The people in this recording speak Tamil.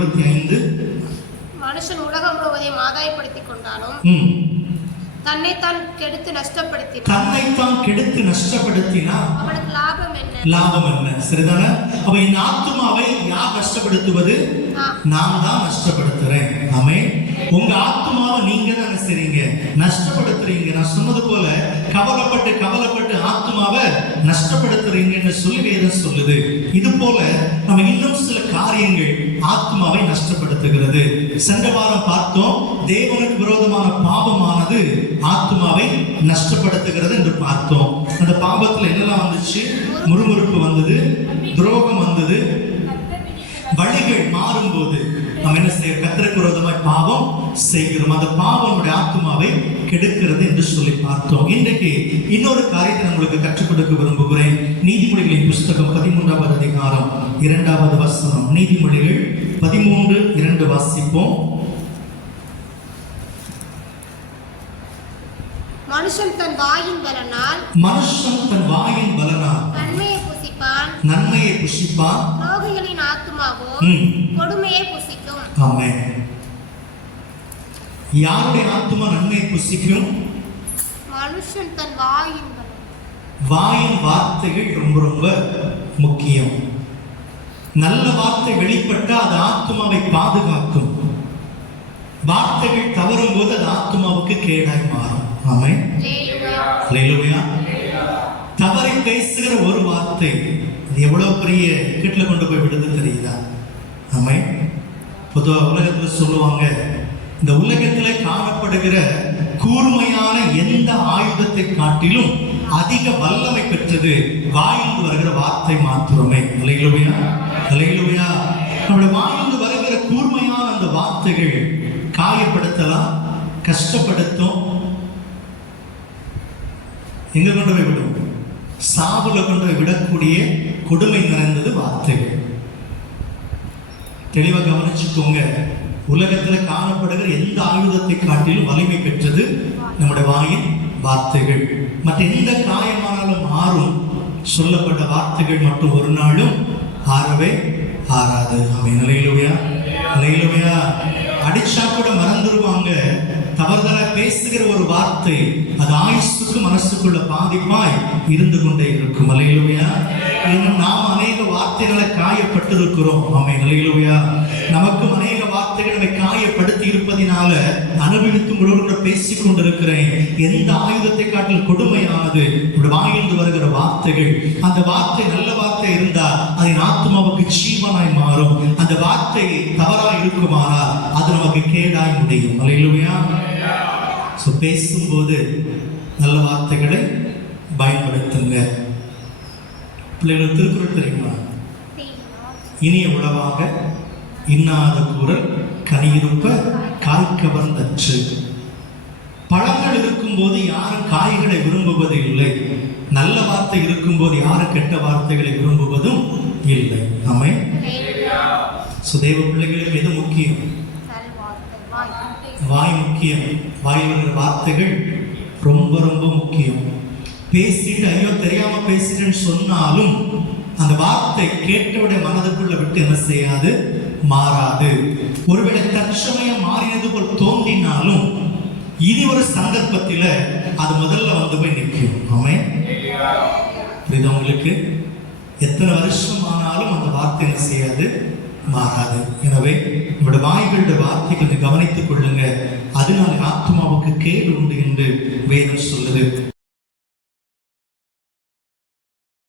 25. மனுஷன் உலகம் முழுவதையும் ஆதாயப்படுத்திக் கொண்டாலும் தன்னைத்தான் கெடுத்து நஷ்டப்படுத்தினா அவனுக்கு லாபம் என்ன? சரிதானே? அப்ப இந்த ஆத்துமாவை யார் நஷ்டப்படுத்துவது? நான் தான் நஷ்டப்படுத்துறேன். ஆமென். உங்க ஆத்துமாவை நீங்க தான் செய்றீங்க, நஷ்டப்படுத்துறீங்க. நான் சொன்னது போல கவலைப்பட்டு ஆத்துமாவை நஷ்டப்படுத்துறீங்கன்னு சொல்லி வேதம் சொல்லுது. இது போல நம்ம இன்னும் சில காரியங்கள் ஆத்துமாவை நஷ்டப்படுத்துகிறது. சென்ற வாரம் பார்த்தோம், தேவனுக்கு விரோதமான பாவமானது ஆத்துமாவை நஷ்டப்படுத்துகிறது என்று பார்த்தோம். அந்த பாவத்துல என்னெல்லாம் வந்துச்சு? முறுமுறுப்பு வந்தது, துரோகம் வந்தது. வழிகள் மாறும்போது நம்ம என்ன செய்ய? கர்த்தருக்கு விரோதமாய் பாவம் செய்கிறோம். அந்த பாவம் நம்முடைய ஆத்துமாவை கெடுக்கிறது என்று சொல்லி பார்த்தோம். இன்றைக்கு இன்னொரு காரியத்தை உங்களுக்கு கற்றுக் கொடுக்க விரும்புகிறேன். நீதிமொழிகளின் புஸ்தகம் 13வது அதிகாரம் 2வது வசனம். நீதிமொழிகள் 13:2 வாசிப்போம். மனுஷன் தன் வாயின் பலனால் நன்மையை புசிப்பான், துரோகிகளின் ஆத்துமாவோ கொடுமையை புசிக்கும். ஆமென். யாருடைய ஆத்துமா நன்மையை புசிக்கும்? மனுஷன் தன் வாயின் வார்த்தைகள் ரொம்ப முக்கியம். நல்ல வார்த்தை வெளிப்பட்டா அது ஆத்துமாவை பாதுகாக்கும். வார்த்தைகள் தவறும் போது அது ஆத்துமாவுக்கு கேடாய் மாறும். ஆமென். ஹல்லேலூயா. தவறை பேசுகிற ஒரு வார்த்தை அது எவ்வளவு பெரிய கிட்ட கொண்டு போய் விடுது தெரியுதா? ஆமென். பொதுவாக உலகத்துல சொல்லுவாங்க, இந்த உலகத்திலே காணப்படுகிற கூர்மையான எந்த ஆயுதத்தை காட்டிலும் அதிக வல்லமை பெற்றது வாயிலிருந்து வருகிற வார்த்தை மாத்திரமே. ஹல்லேலூயா, ஹல்லேலூயா. நம்முடைய வாயிலிருந்து வருகிற கூர்மையான அந்த வார்த்தைகள் காயப்படுத்தலாம், கஷ்டப்படுத்தும். எங்க கொண்டு போய் விடும்? சாவுல கொண்டு போய் விடக்கூடிய கொடுமை நிறைந்தது வார்த்தைகள். தெளிவாக கவனிச்சுக்கோங்க. உலகத்துல காணப்படுகிற எந்த ஆயுதத்தை காட்டிலும் வலிமை பெற்றது நம்முடைய வாயின் வார்த்தைகள். மற்ற எந்த காயமானாலும் ஆறும், சொல்லப்பட்ட வார்த்தைகள் மட்டும் ஒரு நாளும் ஆறவே ஆறாது. ஆமென். ஹல்லேலூயா, ஹல்லேலூயா. அடிச்சா கூட மறந்துடுவாங்க. தவறுதலா பேசுகிற ஒரு வார்த்தை அது ஆயுசுக்கு மனசுக்குள்ள பாதிப்பாய் இருந்து கொண்டே இருக்கும். ஹல்லேலூயா. இன்னும் நாம் அநேக வார்த்தைகளை காயப்பட்டிருக்கிறோம். ஆமென். ஹல்லேலூயா. நமக்கும் அநேக வார்த்தைகள் நம்மை காயப்படுத்தி இருப்பதினால அனுபவித்து உங்களோடு பேசிக் கொண்டிருக்கிறேன். எந்த ஆயுதத்தை காட்டில் கொடுமையானது வாயிலிருந்து வருகிற வார்த்தைகள். அந்த வார்த்தை நல்ல வார்த்தை இருந்தா அதன் ஆத்மாவுக்கு ஜீவனாய் மாறும். அந்த வார்த்தை தவறாய் இருக்குமானால் அது நமக்கு கேடாய் முடியும். ஹல்லேலூயா. பேசும்போது நல்ல வார்த்தைகளை பயன்படுத்துங்க. பிள்ளைகள் திருக்குறள் தெரியுமா? இனிய உளவாக இன்னாத கூறல் கனியிருப்ப காய்க்கவர் நச்சு. பழங்கள் இருக்கும்போது யாரும் காய்களை விரும்புவது இல்லை. நல்ல வார்த்தை இருக்கும்போது யாரும் கெட்ட வார்த்தைகளை விரும்புவதும் இல்லை. ஆமென். தேவ பிள்ளைகளுக்கு எது முக்கியம்? வாய் முக்கியம். வாயில் வருகிற வார்த்தைகள் ரொம்ப ரொம்ப முக்கியம். பேசிட்டு ஐயோ தெரியாம பேசிட்டேன்னு சொன்னாலும் அந்த வார்த்தை கேட்டவுடைய மனதுக்குள்ள விட்டு என்ன செய்யாது? மாறாது. ஒருவேளை தற்சமயம் மாறினது போல் தோன்றினாலும் இனி ஒரு சந்தர்ப்பத்தில அது முதல்ல வந்து போய் நிற்கும். ஆமென். புரியுதா உங்களுக்கு? எத்தனை வருஷம் ஆனாலும் அந்த வார்த்தை என்ன செய்யாது? மாறாது. எனவே நம்முடைய வாய்களுடைய வார்த்தை கொஞ்சம் கவனித்துக் கொள்ளுங்க. அதனால ஆத்மாவுக்கு கேடு உண்டு என்று